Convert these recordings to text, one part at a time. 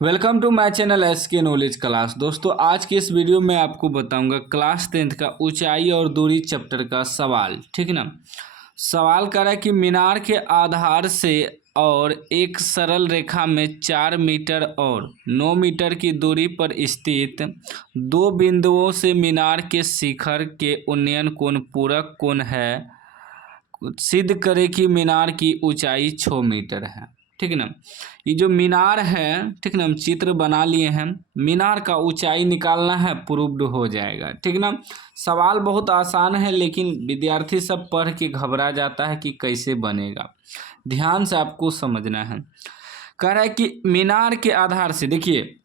Welcome to my channel SK knowledge class. दोस्तों आज की इस वीडियो में आपको बताऊंगा क्लास 10th का ऊंचाई और दूरी चैप्टर का सवाल। ठीक ना। सवाल कर रहा है कि मीनार के आधार से और एक सरल रेखा में 4 मीटर और 9 मीटर की दूरी पर स्थित दो बिंदुओं से मीनार के शिखर के उन्नयन कोण पूरक कोण है। सिद्ध करे कि मीनार की ऊंचाई 6 मीटर है। ठीक ना। ये जो मीनार है, ठीक ना, हम चित्र बना लिए हैं। मीनार का ऊंचाई निकालना है, प्रूव्ड हो जाएगा। ठीक ना। सवाल बहुत आसान है, लेकिन विद्यार्थी सब पढ़ के घबरा जाता है कि कैसे बनेगा। ध्यान से आपको समझना है। कह रहा है कि मीनार के आधार से, देखिए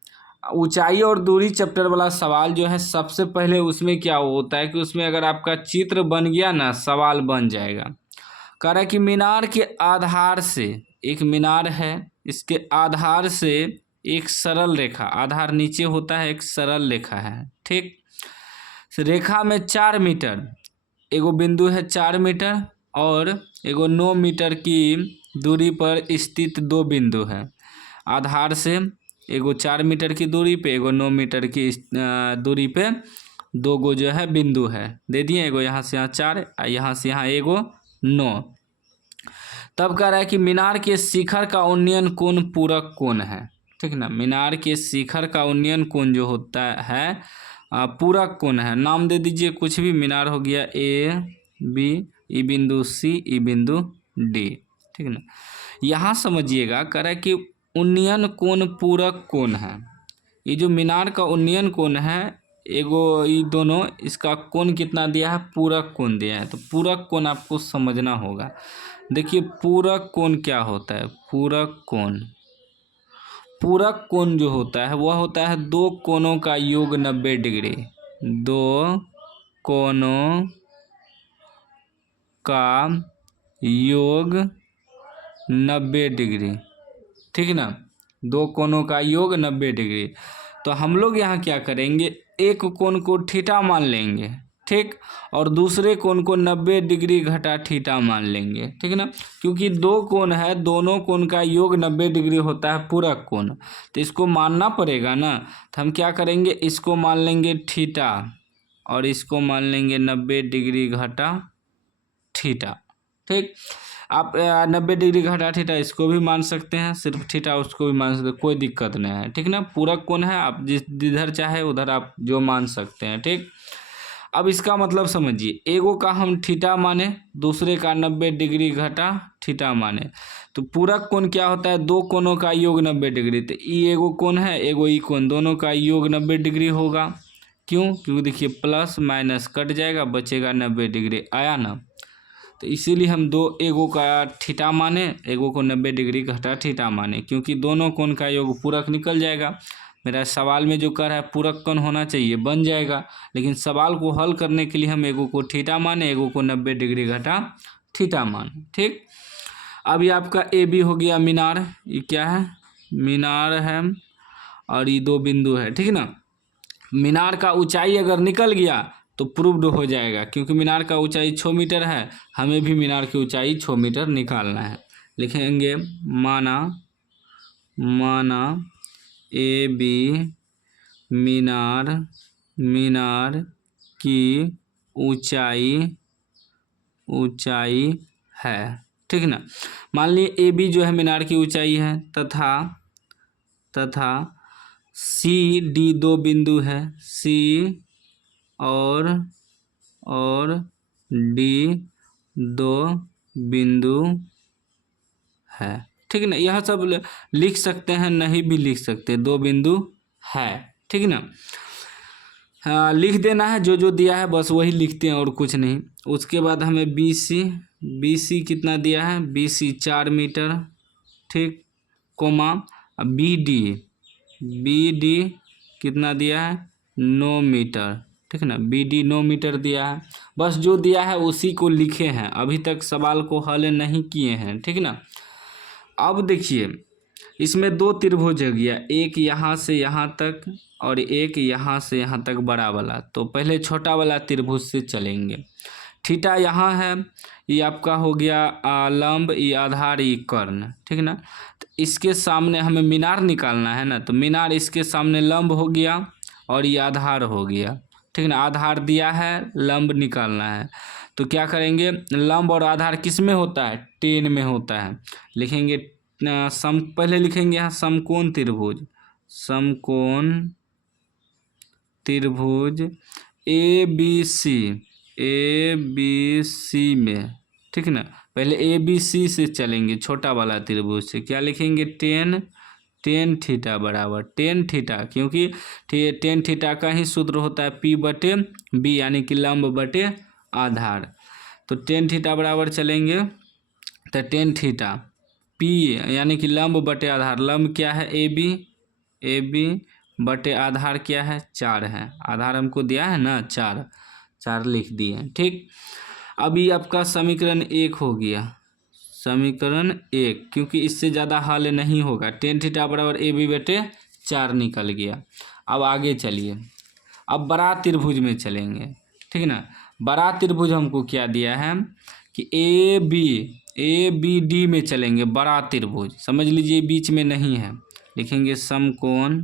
ऊंचाई और दूरी चैप्टर वाला सवाल जो है, सबसे पहले उसमें क्या होता है कि उसमें अगर आपका चित्र बन गया ना, सवाल बन जाएगा। कह रहा है कि मीनार के आधार से, एक मीनार है, इसके आधार से एक सरल रेखा, आधार नीचे होता है, एक सरल रेखा है। ठीक। रेखा में 4 मीटर, एगो बिंदु है 4 मीटर और एगो 9 मीटर की दूरी पर स्थित दो बिंदु है। आधार से एगो 4 मीटर की दूरी पे, एगो 9 मीटर की दूरी पे दो गो जो है बिंदु है। दे दिए, एगो यहाँ से यहाँ 4, यहाँ से यहाँ एगो 9। तब कह रहा है कि मीनार के शिखर का उन्नयन कोण पूरक कोण है। ठीक ना। मीनार के शिखर का उन्नयन कोण जो होता है पूरक कोण है। नाम दे दीजिए कुछ भी। मीनार हो गया A B, ई बिंदु C, ई बिंदु D। ठीक ना। यहाँ समझिएगा, कह रहा है कि उन्नयन कोण पूरक कोण है। ये जो मीनार का उन्नयन कोण है, एगो ये दोनों, इसका कोण कितना दिया है, पूरक कोण दिया है। तो पूरक कोण आपको समझना होगा। देखिए पूरक कोण क्या होता है। पूरक कोण, पूरक कोण जो होता है वह होता है दो कोणों का योग 90 डिग्री। दो कोणों का योग 90 डिग्री। ठीक ना। दो कोणों का योग 90 डिग्री। तो हम लोग यहाँ क्या करेंगे, एक कोण को थीटा मान लेंगे। ठीक। और दूसरे कोण को 90 डिग्री घटा थीटा मान लेंगे। ठीक ना। क्योंकि दो कोण है, दोनों कोण का योग 90 डिग्री होता है पूरक कोण, तो इसको मानना पड़ेगा ना। तो हम क्या करेंगे, इसको मान लेंगे थीटा और इसको मान लेंगे 90 डिग्री घटा थीटा। ठीक। आप 90 डिग्री घटा थीटा इसको भी मान सकते हैं, सिर्फ थीटा उसको भी मान सकते हैं, कोई दिक्कत नहीं है। ठीक ना। पूरक कोण है, आप जिधर चाहे उधर आप जो मान सकते हैं। ठीक। अब इसका मतलब समझिए, एगो का हम थीटा माने, दूसरे का 90 डिग्री घटा थीटा माने, तो पूरक कोण क्या होता है, दो कोणों का योग 90 डिग्री। तो ई एगो कोण है, एगो ई कोण, दोनों का योग 90 डिग्री होगा। क्यों? क्योंकि देखिए प्लस माइनस कट जाएगा, बचेगा 90 डिग्री, आया ना। तो इसीलिए हम दो, एगो का थीटा माने, एगो को 90 डिग्री घटा थीटा माने, क्योंकि दोनों कोण का योग पूरक निकल जाएगा। मेरा सवाल में जो कर है पूरक कोण होना चाहिए, बन जाएगा। लेकिन सवाल को हल करने के लिए हम एगो को थीटा माने, एगो को 90 डिग्री घटा थीटा माने। ठीक। अब ये आपका AB हो गया मीनार। ये क्या है, मीनार है और ये दो बिंदु है। ठीक ना। मीनार का ऊंचाई अगर निकल गया तो प्रूव्ड हो जाएगा, क्योंकि मीनार का ऊंचाई 6 मीटर है। हमें भी मीनार की ऊंचाई 6 मीटर निकालना है। लिखेंगे माना AB मीनार की ऊंचाई है। ठीक ना। मान लीजिए AB जो है मीनार की ऊंचाई है, तथा CD दो बिंदु है, C और D दो बिंदु है। ठीक ना। यह सब लिख सकते हैं, नहीं भी लिख सकते, दो बिंदु है। ठीक ना। हाँ, लिख देना है, जो जो दिया है बस वही लिखते हैं और कुछ नहीं। उसके बाद हमें BC कितना दिया है, BC 4 मीटर। ठीक। कोमा BD कितना दिया है, 9 मीटर। ठीक है ना। BD 9 मीटर दिया है। बस जो दिया है उसी को लिखे हैं, अभी तक सवाल को हल नहीं किए हैं। ठीक ना। अब देखिए, इसमें दो त्रिभुज हो गया, एक यहाँ से यहाँ तक और एक यहाँ से यहाँ तक बड़ा वाला। तो पहले छोटा वाला त्रिभुज से चलेंगे। थीटा यहाँ है, ये आपका हो गया लंब, ये आधार, ये कर्ण। ठीक ना। तो इसके सामने हमें मीनार निकालना है ना, तो मीनार इसके सामने लंब हो गया और ये आधार हो गया, ठीक ना। आधार दिया है, लंब निकालना है, तो क्या करेंगे, लंब और आधार किस में होता है, 10 में होता है। लिखेंगे पहले लिखेंगे यहाँ समकोण त्रिभुज, समकोण त्रिभुज ए बी सी में, ठीक ना। पहले ए बी सी से चलेंगे, छोटा वाला त्रिभुज से। क्या लिखेंगे, टेन थीटा बराबर टेन थीटा, क्योंकि टेन थीटा का ही सूत्र होता है P बटे B, यानी कि लंब बटे आधार। तो टेन थीटा बराबर चलेंगे, तो टेन थीटा P यानी कि लंब बटे आधार। लंब क्या है, ए बी बटे आधार क्या है, 4 है। आधार हमको दिया है ना, 4 लिख दिए, ठीक। अभी आपका समीकरण 1 हो गया, समीकरण 1, क्योंकि इससे ज़्यादा हल नहीं होगा। टेन थीटा बराबर ए बी बटे 4 निकल गया। अब आगे चलिए, अब बड़ा त्रिभुज में चलेंगे, ठीक ना। बड़ा त्रिभुज हमको क्या दिया है कि ए बी डी में चलेंगे। बड़ा त्रिभुज समझ लीजिए, बीच में नहीं है। लिखेंगे समकोण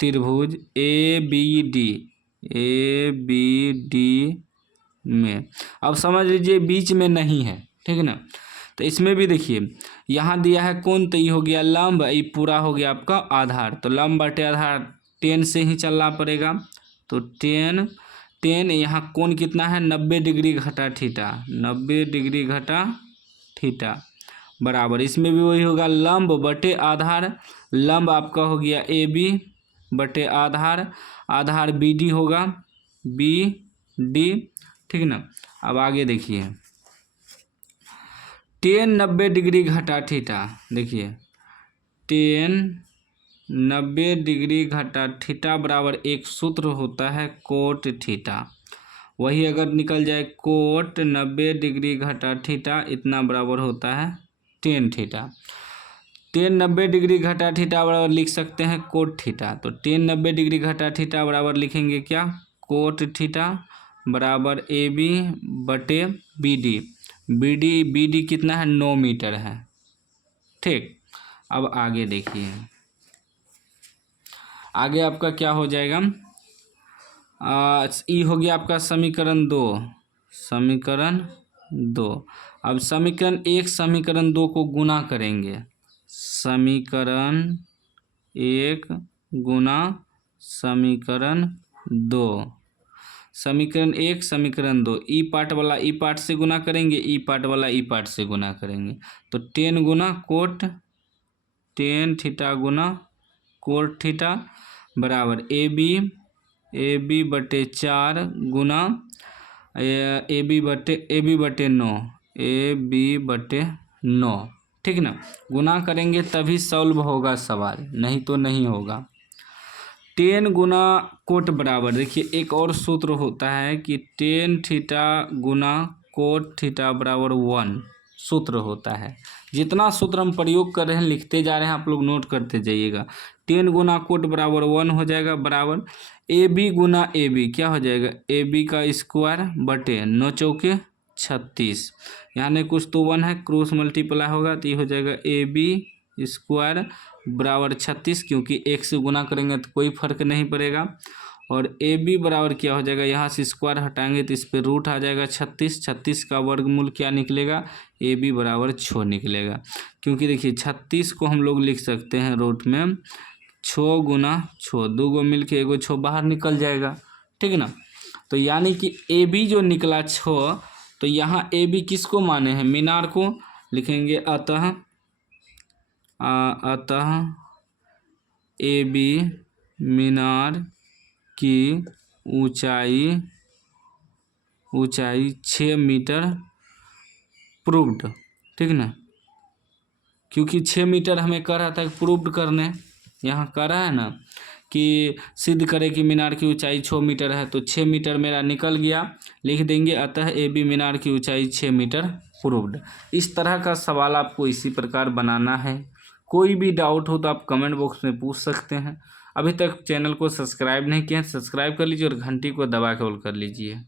त्रिभुज ए बी डी में। अब समझ लीजिए बीच में नहीं है, ठीक है ना। तो इसमें भी देखिए, यहाँ दिया है कोण, तो ये हो गया लंब, ये पूरा हो गया आपका आधार। तो लंब बटे आधार 10 से ही चलना पड़ेगा। तो 10 यहाँ कोण कितना है, 90 डिग्री घटा थीटा, 90 डिग्री घटा थीटा बराबर। इसमें भी वही होगा, लंब बटे आधार। लंब आपका हो गया ए बी बटे आधार बी डी होगा, बी डी, ठीक ना। अब आगे देखिए, 90 डिग्री घटा थीटा। देखिए 90 डिग्री घटा थीटा बराबर एक सूत्र होता है कोट थीटा। वही अगर निकल जाए, कोट 90 डिग्री घटा थीटा इतना बराबर होता है 10 थीटा। 90 डिग्री घटा थीटा बराबर लिख सकते हैं कोट थीटा। तो 90 डिग्री घटा थीटा बराबर लिखेंगे क्या, कोट थीटा बराबर ए बी बटे बी डी कितना है, 9 मीटर है, ठीक। अब आगे देखिए, आगे आपका क्या हो जाएगा, ई हो गया आपका समीकरण 2। अब समीकरण 1 समीकरण 2 को गुना करेंगे। समीकरण 1 गुना समीकरण 2, समीकरण 1 समीकरण 2, ई पार्ट वाला ई पार्ट से गुना करेंगे, ई पार्ट वाला ई पार्ट से गुना करेंगे। तो 10 गुना कोट 10 थीटा गुना कोट थीटा बराबर ए बी बटे 4 गुना ए बी बटे 9, ठीक ना। गुना करेंगे तभी सॉल्व होगा सवाल, नहीं तो नहीं होगा। 10 गुना कोट बराबर, देखिए एक और सूत्र होता है कि 10 थीटा गुना कोट थीटा बराबर 1 सूत्र होता है। जितना सूत्र हम प्रयोग कर रहे हैं लिखते जा रहे हैं, आप लोग नोट करते जाइएगा। 10 गुना कोट बराबर 1 हो जाएगा, बराबर A B Guna A B क्या हो जाएगा, ए बी का स्क्वायर बटे 9 चौके 36, यहाँ नहीं कुछ तो 1 है, क्रॉस मल्टीप्लाई होगा तो ये हो जाएगा ए बी स्क्वायर बराबर 36, क्योंकि 1 से गुना करेंगे तो कोई फर्क नहीं पड़ेगा। और ए बी बराबर क्या हो जाएगा, यहाँ से स्क्वायर हटाएंगे तो इस पर रूट आ जाएगा 36 का वर्गमूल क्या निकलेगा, ए बी बराबर 6 निकलेगा। क्योंकि देखिए 36 को हम लोग लिख सकते हैं रूट में 6 गुना 6, 2 गो मिल के 1 6 बाहर निकल जाएगा, ठीक है ना। तो यानी कि ए बी जो निकला 6, तो यहाँ ए बी किसको माने हैं, मीनार को। लिखेंगे अतः ए बी मीनार की ऊंचाई 6 मीटर प्रूव्ड, ठीक ना। क्योंकि 6 मीटर हमें कह रहा था कि प्रूव्ड करने, यहाँ कह रहा है ना कि सिद्ध करे कि मीनार की ऊंचाई 6 मीटर है। तो 6 मीटर मेरा निकल गया, लिख देंगे अतः ए बी मीनार की ऊंचाई 6 मीटर प्रूव्ड। इस तरह का सवाल आपको इसी प्रकार बनाना है। कोई भी डाउट हो तो आप कमेंट बॉक्स में पूछ सकते हैं। अभी तक चैनल को सब्सक्राइब नहीं किया, सब्सक्राइब कर लीजिए और घंटी को दबा के ऑल कर लीजिए।